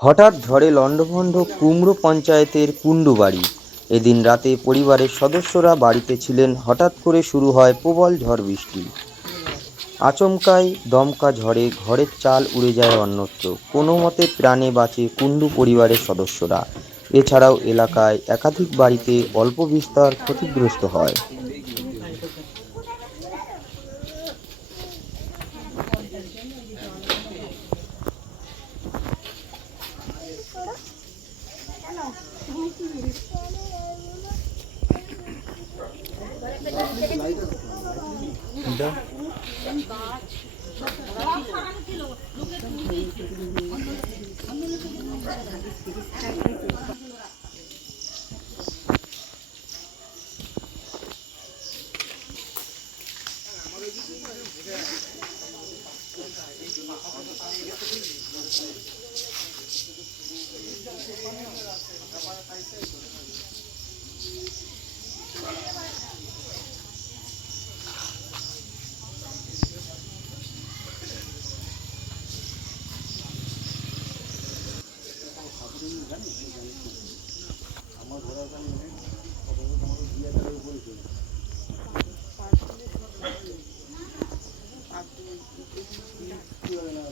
হঠাৎ ঝড়ে লণ্ডভণ্ড কুমড়ো পঞ্চায়েতের কুণ্ডুবাড়ি। এদিন রাতে পরিবারের সদস্যরা বাড়িতে ছিলেন। হঠাৎ করে শুরু হয় প্রবল ঝড় বৃষ্টি। আচমকাই দমকা ঝড়ে ঘরের চাল উড়ে যায় অন্যত্র। কোনো মতে প্রাণে বাঁচে কুণ্ডু পরিবারের সদস্যরা। এছাড়াও এলাকায় একাধিক বাড়িতে অল্প বিস্তর ক্ষতিগ্রস্ত হয়।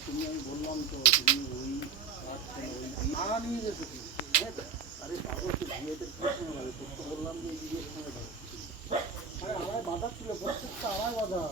তুমি আমি বললাম তো তুমি ওই ভাড়া নিয়ে গেছো কি? আরে পাগল তো বিয়েতে প্রশ্ন লাগে, তোর তো বললাম যে এই বিয়ের সময় আরে আমায় বাধা ছিল, প্রত্যেকটা আমায় বাধা।